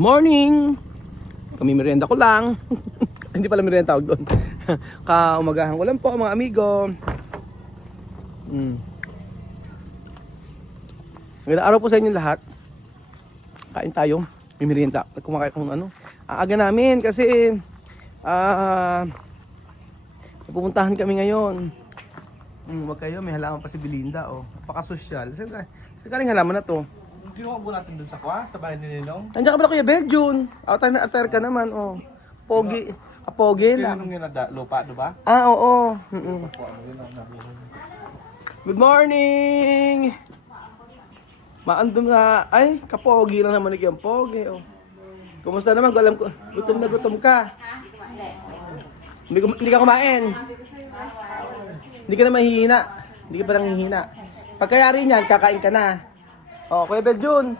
Good morning! Kami merienda ko lang. Hindi pala merienda tawag doon. Kaumagahan ko lang po mga amigo. Magandang araw po sa inyo lahat. Kain tayo. May merienda. Kumakain kung ano. Aaga namin kasi pupuntahan kami ngayon. Wag kayo, may halaman pa si Belinda. Oh. Napaka-social. Saan galing halaman na to? Ginawa po natin dun sa kwa, sa bahay ni Ninong. Nandiyan ka pala Kuya Beljun. Outer ka naman, oh. Pogi. Kapogi lang. Ninong yun na lupa, diba? Oo. Good morning! Maandun na. Ay, kapogi lang naman yung pogi, oh. Kumusta naman? Alam ko, gutom na gutom ka. Hindi ka kumain. Hindi ka na mahihina. Hindi ka pa nanghihina. Pagkayari niyan, kakain ka na. Oh, Kuya Beljun.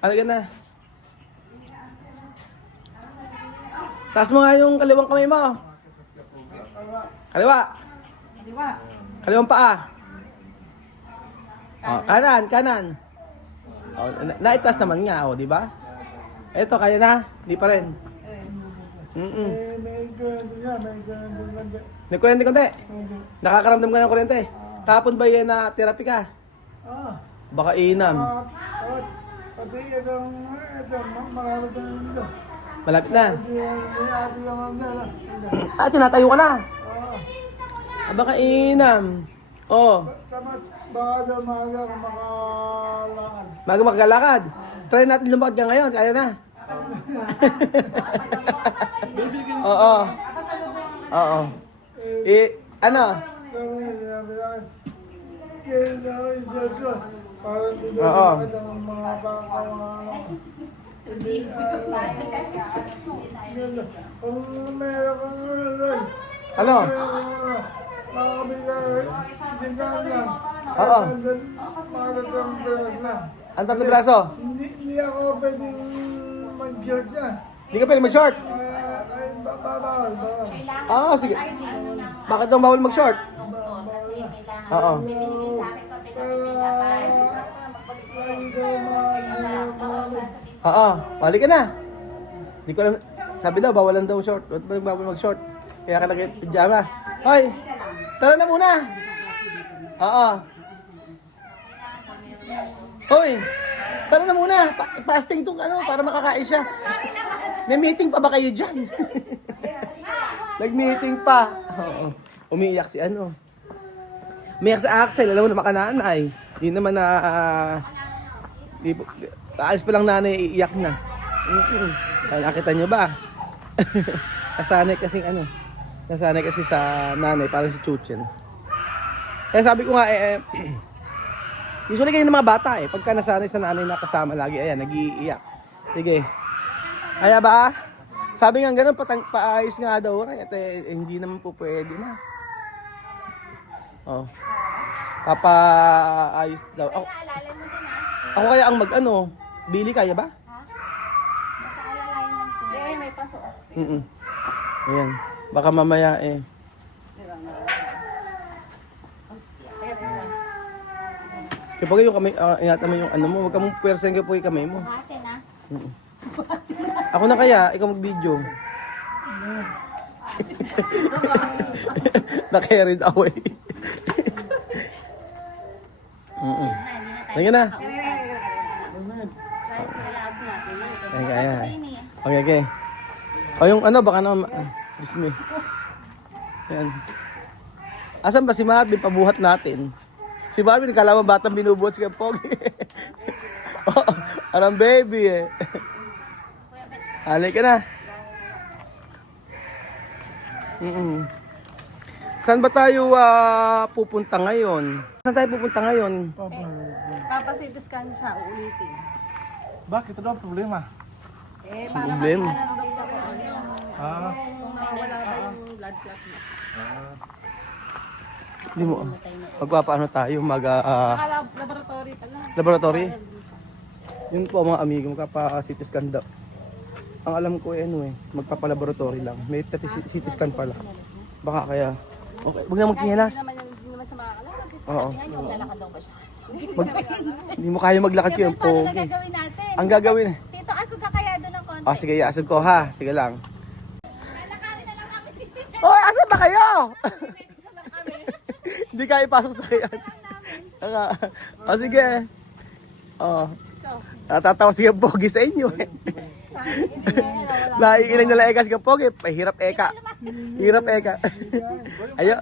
Ano ka na? Taas mo nga yung kaliwang kamay mo. Kaliwa. Kaliwang paa. Oh, kanan. Oh, naitaas naman nga, oh, di ba? Eto, kaya na? Hindi pa rin. May kuryente konti. Nakakaramdam ka ng kuryente. Kahapon ba yan na therapy ka? Baka inam. Malapit na. Tinatayo ka na. Baka inam. Oh. Bago makakalakad. Try natin lumakad ka ngayon. Kaya na. Oo. Ano? Oo. Ano? Oo. Ang tatlong braso? Hindi ako pwedeng mag-short yan. Hindi ka pwede mag-short? Bawal. Sige. Bakit daw bawal mag-short? Oo. Balik ka na. Hindi ko alam. Sabi daw, bawalan daw short. Ba't bawal mag-short? Kaya ka nag-pijama. Hoy! Tara na muna! Hoy! Tara na muna! Fasting tong para makakain siya. May meeting pa ba kayo dyan? Nag-meeting pa. Umiiyak si Umiiyak sa Axel. Alam mo na makananay. Hindi naman na... Taalis pa lang nanay, iiyak na. Nakita nyo ba? Nasanay kasi sa nanay, parang si Chuchen. Kaya sabi ko nga, usually kayo ng mga bata pagka nasanay sa nanay na kasama lagi, ayan, nag-iiyak. Sige. Kaya ba? Sabi nga ganun, paayos nga daw, at hindi naman po pwede na. Papaayos daw. Ako kaya ang Bili kaya ba? May paso. Ayan. Baka mamaya Kapag yung kamay, ingatan mo yung mo, huwag ka mong persen ka po yung kamay mo. Ate na. Ako na kaya, ikaw mag-video. Na-carried away. Lagyan na. Okay. O yung baka naman, excuse me. Yan. Asan ba si Marvin? Pabuhat natin. Si Marvin, kala mo batang binubuhat si Pogi. Parang baby Halika ka na. Saan ba tayo pupunta ngayon? Saan tayo pupunta ngayon? Papasitiskan siya, uulitin. Bakit? Ito daw ang problema. Para Problema. makita ng doktor kung wala tayong blood clot mo. Hindi mo. Magpapaano tayo? Laboratory pala. Laboratory? Yun po mga amigo, magpapa-CT scan daw. Ang alam ko magpapa-laboratory lang. May CT scan pala. Baka kaya. Okay, huwag na magchihinas. Hindi naman siya makakalakad. Oo. Maglalakad daw ba siya? Hindi mo kaya maglakad kayo. Paano na gagawin natin? Ang gagawin Tito, asuga kaya doon ng konti. Sige, iasog ko ha. Sige lang. Hoy, asan ba kayo? Hindi ka ipasok sa kayan. Sige. Natatawa siya pogi sa inyo eh. Naiilan nila eka siya pogi. Pahirap eka. Hirap eka. Ayo.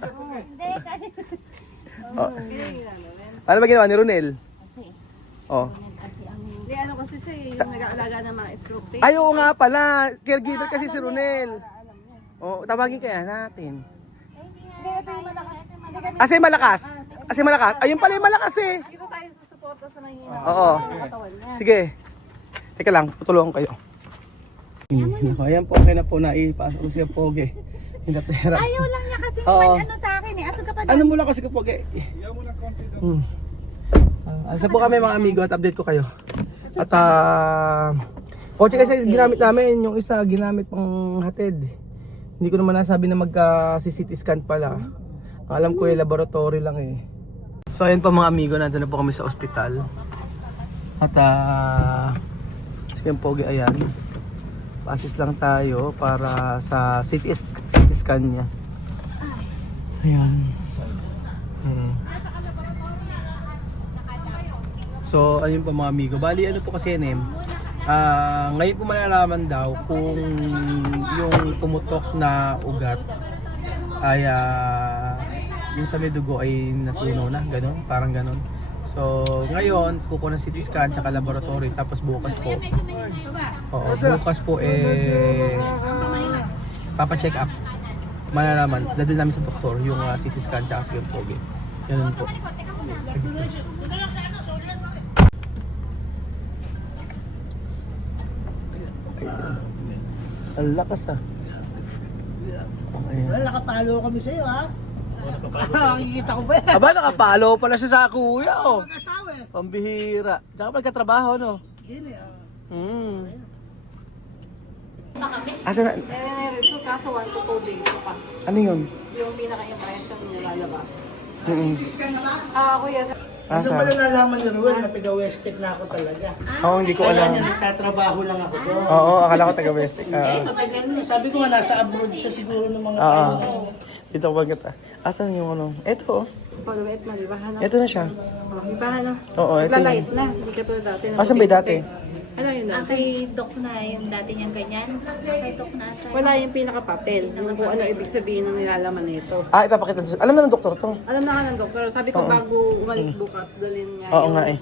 Ano ba ginawa ni Ronel? Hindi, ano kasi siya yung nag-aalaga ng mga stroke patient. Ay, oo nga pala. Caregiver kasi si Ronel. Tawagin kaya natin. Hindi, ito yung malakas. Malakas. Malakas. Ayun pala yung malakas eh. Dito tayo sa suporta sa mahina. Oo. Katawan niya. Sige. Teka lang, tutulungan kayo. Ayan po, okay na po. Naipasok ko siya pogi. Hindi pera. Ayaw lang niya kasi Oo. ano sa akin eh. Asa ka pa Ano mo lang kasi kapag asa po kami mga amigo at update ko kayo. At kotse kasi ginamit namin, yung isa ginamit pang hatid. Hindi ko naman nasabi na magka-CT scan pala. Ang alam ko yung laboratory lang eh. So ayun pa mga amigo, nandun na po kami sa ospital. At yung pogi ayan. Pasis lang tayo para sa CT scan niya. Ayan. So, ayun pa mga amigo. Bali, ano po kasi yan ngayon po malalaman daw kung yung pumutok na ugat ay yung sa may dugo ay natunaw na, ganun, parang ganun. So, ngayon, kukuha ng CT scan tsaka laboratory, tapos bukas po. Bukas po papa-check up. Malalaman, dadalhin namin sa doktor yung CT scan tsaka sa pogi. Ganun po. Ang lakas Okay. Well, nakapalo kami sa'yo, ha? Nakikita ko ba yan? Aba, nakapalo pala siya sa kuya, oh. Mag-asawa eh. Pambihira. Tsaka pagkatrabaho, no? Hindi, Asa na? So, kaso 1 to 2 days pa. Ano yun? Yung pinaka-impression niya lalabas. Cities ka na ba? Kuya, Ano Asa? ba nalalaman ni Ruel na taga-Westek na ako talaga? Oo, hindi ko Kaya alam. niya nagtatrabaho lang ako doon. Oo, akala ko taga-Westek. Matagal na. Sabi ko nga, nasa abroad siya siguro ng mga Oo. tayo. Dito ko bagata. Asan yung ano? Ito, oh. paluwet na, di ba? Ano? Ito na siya. Iba, ano? Oo, ito Nagla-light yun. na. Hindi ka tulad dati. Asan ba yung dati? Ano yun dati? kay Doc na yung dati niyang ganyan. Kay Doc na ata. Wala yung pinaka-papel. Yung kung ano ibig sabihin ng nilalaman nito. Ipapakita nyo. Alam na ng doktor to. Alam na nga ng doktor. Sabi ko Oo. bago umalis bukas, dalhin niya Oo nga eh.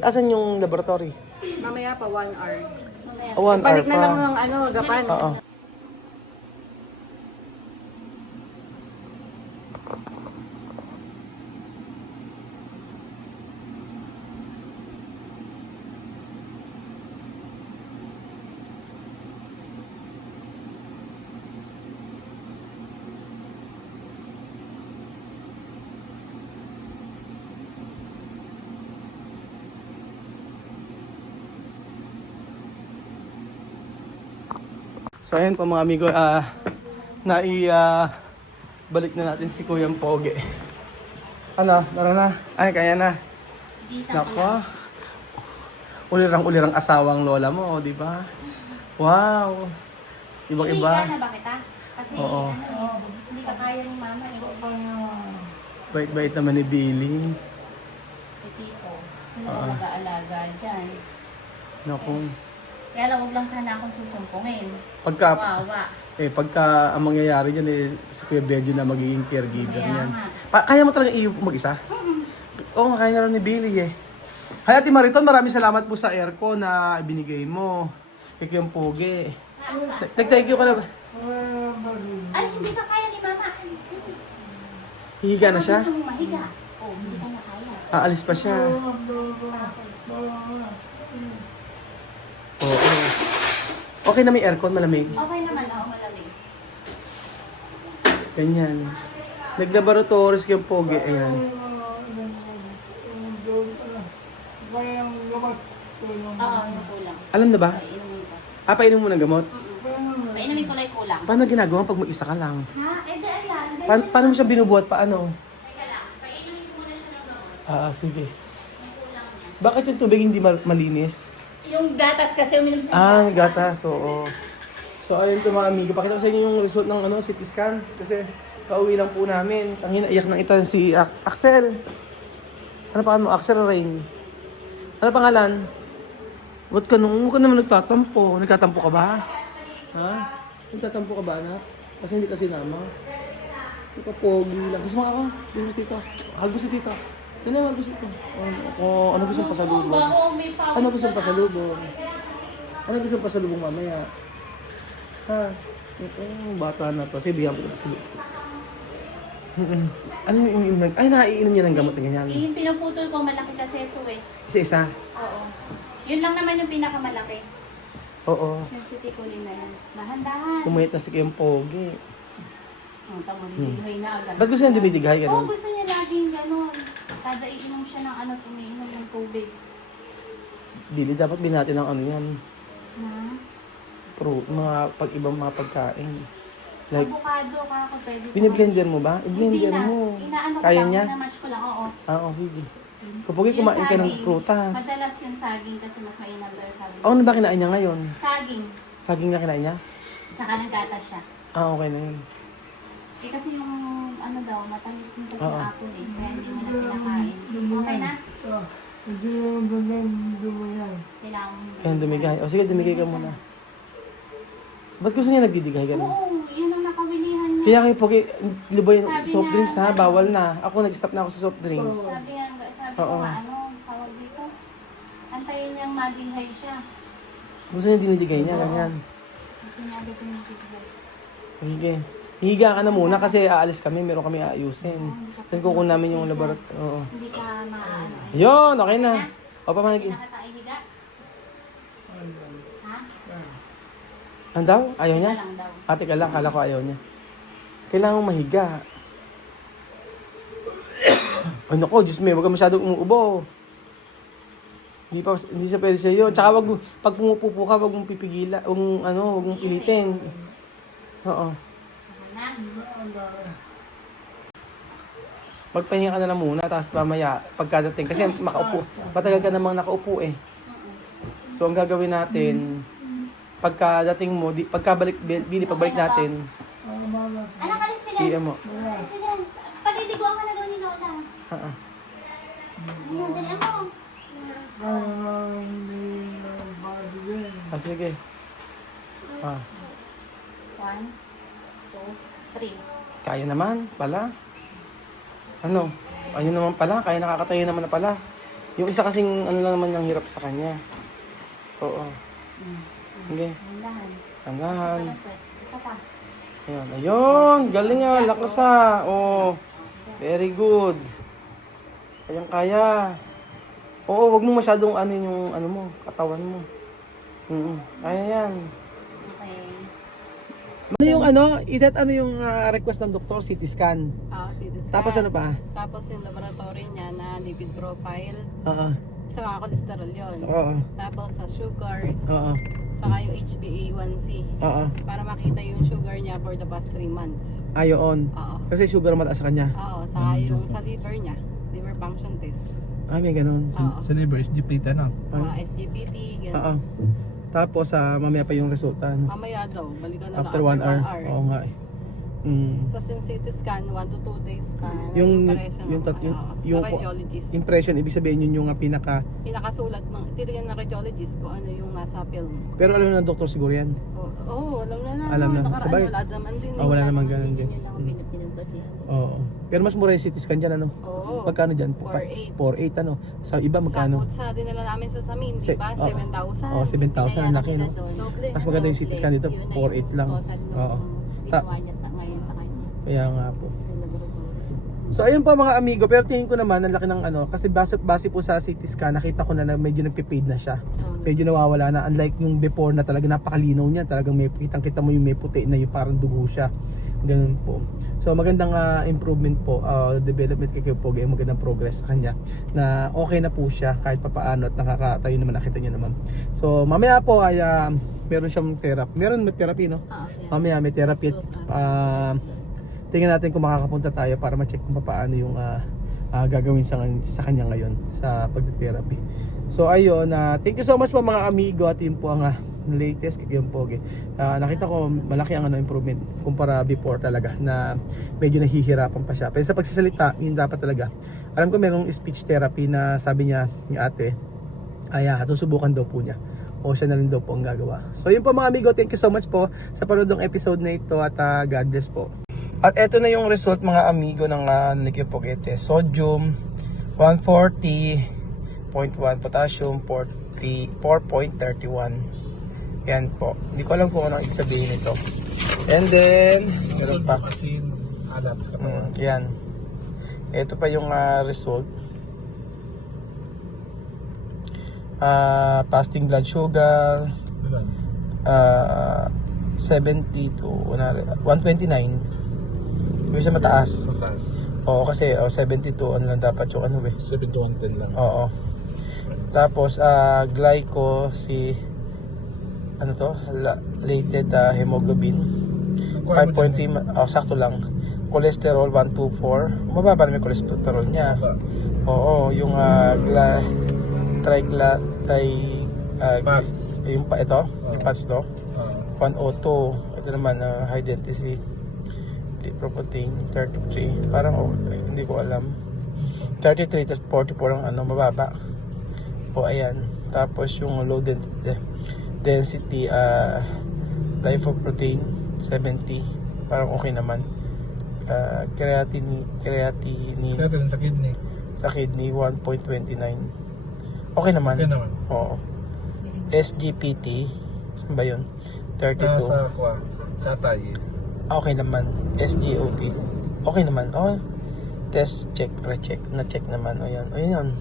Asan yung laboratory? Mamaya pa 1 hour. 1 hour Balik na lang pa. ng ano, gapan. Oo. So ayun po mga amigo, balik na natin si Kuyang Pogi. Ano, tara na. Ay, kaya na. Nako. Ulirang-ulirang asawang lola mo, di ba? Wow. Ibang-iba. na ba kita? Kasi Oo. hindi ka kaya ng mama eh. Bait-bait naman ni Billy. Tito, sino ba mag-aalaga dyan? Naku. Kaya lang, huwag lang sana akong susumpungin. Pagka ang mangyayari dyan si Kuya Benjo na magiging caregiver Kaya niyan. nga. Kaya mo talaga iupo mag-isa? Oo, kaya na rin ni Billy eh. Hi Ate Mariton, maraming salamat po sa aircon na ibinigay mo. Kaya yung pogi. Nag-thank you ka na ba? Ay, hindi ka kaya ni mama. Hihiga na siya? Gusto mong mahiga? Oo, hindi ka na kaya. Aalis pa siya. Oo. Okay na may aircon, malamig. Okay naman, oo, malamig. Ganyan. Nag-laboratories yung pogi. Ayan. Oo, yung kulang. Alam na ba? Painumin ko. Painom mo ng gamot? Painumin ko lang yung kulang. Paano ginagawa pag mag-isa ka lang? Ha? Eh, dahil lang. Paano mo siya binubuhat? Paano? Teka lang, painumin ko muna siya ng gamot. Sige. Yung kulang niya. Bakit yung tubig hindi malinis? Eh, Yung gatas kasi uminom ng Ah, may gatas, oo. So ayun to mga amigo, pakita ko sa inyo yung result ng CT scan. Kasi kauwi lang po namin. Ang hinaiyak ng ita si Axel. Ano pa mo? Axel Rain. Ano pangalan? Huwag ka naman nagtatampo. Nagtatampo ka ba? Ha? Nagtatampo ka ba, anak? Kasi hindi ka sinama. Pogi lang. Gusto mo ako? Gusto si tito. Hag si tito. Yan na, gusto ko. Ano gusto mo pasalubong? Ano gusto mo pasalubong? Ano gusto mo pasalubong mamaya? Ha? Ito, bata na to. Sige, bigyan ko na pasalubong. Ano yung iniinom? Ay, naiinom niya ng gamot na ganyan. Yung pinuputol ko, malaki kasi ito eh. Isa-isa? Oo. Yun lang naman yung pinakamalaki. Oo. Yung citicoline na yan. Dahan-dahan. Pumayat na si Kim Pogi. Tamo, didighay na agad. Ba't gusto niya dumidighay Oo, ganun? gusto niya laging gano'n. Kada iinom siya ng ano, umiinom ng tubig. Dili, dapat binati ng ano yan. Na? Mga pag-ibang mga pagkain. Like, Avocado, kako pwede. biniblender mo ba? I-blender Hindi na. mo. Inaano ko Kaya lang, niya? Minamash ko lang, oo. Oo, sige. Kapag Yung kumain ka ng saging, prutas. Madalas yung saging kasi mas mainam daw yung saging. Ano ba kinain niya ngayon? Saging. Saging na kinain niya? Tsaka naggatas siya. Ah, okay na yun. Eh kasi yung ano daw, matamis din kasi Oo. yung apple eh. Kaya hindi mo na pinakain. Okay na? Hindi naman ganun dumayan. Kailangan mo. Kaya dumigay. O sige, dumigay ka muna. Ba't gusto niya nagdidigay ganun? Oo, yun ang nakawilihan niya. Kaya kayo Pogi, liba yung Sabi soft nga, drinks ha, bawal na. Ako nag-stop na ako sa soft drinks. Sabi Oo. ko ano, tawag dito. Antayin niyang madighay siya. Gusto niya dinidigay niya, ganyan. Gusto niya agad yung madighay. Sige. Higa ka na muna kasi aalis kami, meron kami aayusin. Then kukunin namin yung laboratory. Oo. Hindi ka maaano eh. Yun, okay na. O, Hindi pamahigin. na kita ihiga? Ha? Ano daw? Ayaw niya? Higa lang daw. Ate ka lang, kala ko ayaw niya. Kailangan mo mahiga. Ay nako, Diyos me, huwag ka masyadong umuubo. Hindi siya pwede sa'yo. Tsaka pag pumupupo ka, huwag mong pipigila. Huwag mong pilitin. Oo. Saka na. Magpahinga ka na lang muna, tapos mamaya, pagkadating. Kasi makaupo. Matagal ka namang nakaupo eh. So, ang gagawin natin, pagkadating mo, pagbalik natin, Anak, alis ka PM dyan. mo. Alis ka dyan. Paliliguan ka na daw ni Lola. Oo. Ano, dali mo. Kaya hindi na body din. Ah, sige. Ah, 1, 2, 3. kaya naman pala. Ano? Ayun naman pala, kaya nakakatayo naman na pala. Yung isa kasing ano lang naman yung hirap sa kanya. Oo. Okay. Handahan. Tanggahan. Isa pa. Ayun, ayun. Galing nga, lakas ah. Oh. Very good. Kayang kaya. Oo, wag mo masyadong ano yung ano mo, katawan mo. Kaya yan. Okay. Ano yung ano, ano yung request ng doktor, CT scan. CT scan. Tapos ano pa? Tapos yung laboratory niya na lipid profile. Oo. Sa mga cholesterol yun. Oo. Tapos sa sugar. Oo. Saka yung HbA1c. Oo. Para makita yung sugar niya for the past 3 months. Ayon. Oo. Kasi sugar mataas sa kanya. Oo. Saka yung sa liver niya. Liver function test. Ay, may ganun. Oo. Sa liver is GPT na. SGPT. Oo. Ganun. Tapos mamaya pa yung resulta. No? Mamaya daw. Balikan na After lang 1 hour. Oo nga eh. Tapos yung CT scan, 1 to 2 days pa. Yung- impression yung ng- tat- yung- ano, yung- ng radiologist. Impression, ibig sabihin yun yung Pinakasulat ng, titignan ng radiologist kung ano yung nasa film. pero alam na ng doktor siguro yan. Oo, alam na. Alam na. Nakaraan, Sabay. wala naman din. Wala naman ganun din. Yun lang ang pinagbasihan. Oo. Pero mas mura yung CT scan dyan, ano? Oo. Magkano dyan? 4,800. 4,800, ano? Sa iba, magkano? Sa dinala namin sa Samin, di ba? 7,000. Oo, 7,000. Ang laki, no? Doble. Mas maganda yung CT scan dito, 4,800 lang. Total Oo. ginawa niya ngayon sa kanya. Kaya nga po. Yung laboratory. So ayun pa mga amigo, pero tingin ko naman ang laki ng ano, kasi base po sa CT scan, nakita ko na medyo nagpe-fade na siya. Medyo nawawala na, unlike yung before na talaga napakalinaw niya, talagang may kitang-kita mo yung may puti na yung parang dugo siya. Ganun po. So magandang improvement po, development kay Pogi, magandang progress sa kanya na okay na po siya kahit papaano at nakakatayo naman, nakita niyo naman. So mamaya po ay meron siyang therapy. Meron may therapy, no? Mamaya may therapy at tingnan natin kung makakapunta tayo para ma-check kung paano yung gagawin sa kanya ngayon sa pag-therapy. So ayun, thank you so much po mga amigo at yun po ang latest kay Pogi. Nakita ko malaki ang improvement kumpara before talaga na medyo nahihirapan pa siya. Pero sa pagsasalita, yun dapat talaga. Alam ko merong speech therapy na sabi niya ni ate ay susubukan daw po niya. O siya na rin daw po ang gagawa. So yun po mga amigo, thank you so much po sa panoodong episode na ito at God bless po. At eto na yung result mga amigo ng Nikipogete. Sodium 140.1, potassium 4.31. Yan po. Hindi ko alam kung anong ibig sabihin nito. And then, meron pa. Asin, alat sa katawan. Yan. Ito pa yung result. Fasting blood sugar 70 to 129. Yung isa mataas. Mataas. Oo, kasi 72 ano lang dapat yung 7 to 110 lang. Oo. Tapos glycolated hemoglobin 5.3, sakto lang. Cholesterol 124. Mababa na may cholesterol niya. Oo, yung Fats. yung fats to 102. Ito naman high density protein 33. Parang hindi ko alam. 33 tas 44 ang mababa. O ayan. Tapos yung low density lipoprotein 70. Parang okay naman. Creatinine Sa kidney. 1.29. Okay naman. Okay naman. Oo. SGPT, saan ba yun? 32. Sa tayo. Okay naman. SGOT. Okay naman. Oh. Test check, recheck. Na-check naman. O yan. O yun.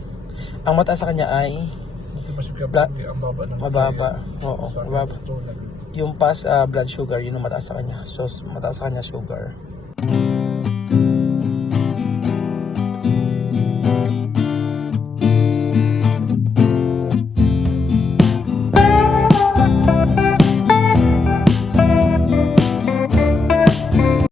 Ang mataas sa kanya ay Ang baba ng mababa. Oo, mababa. Yung blood sugar, yun ang mataas sa kanya. So, mataas sa kanya sugar.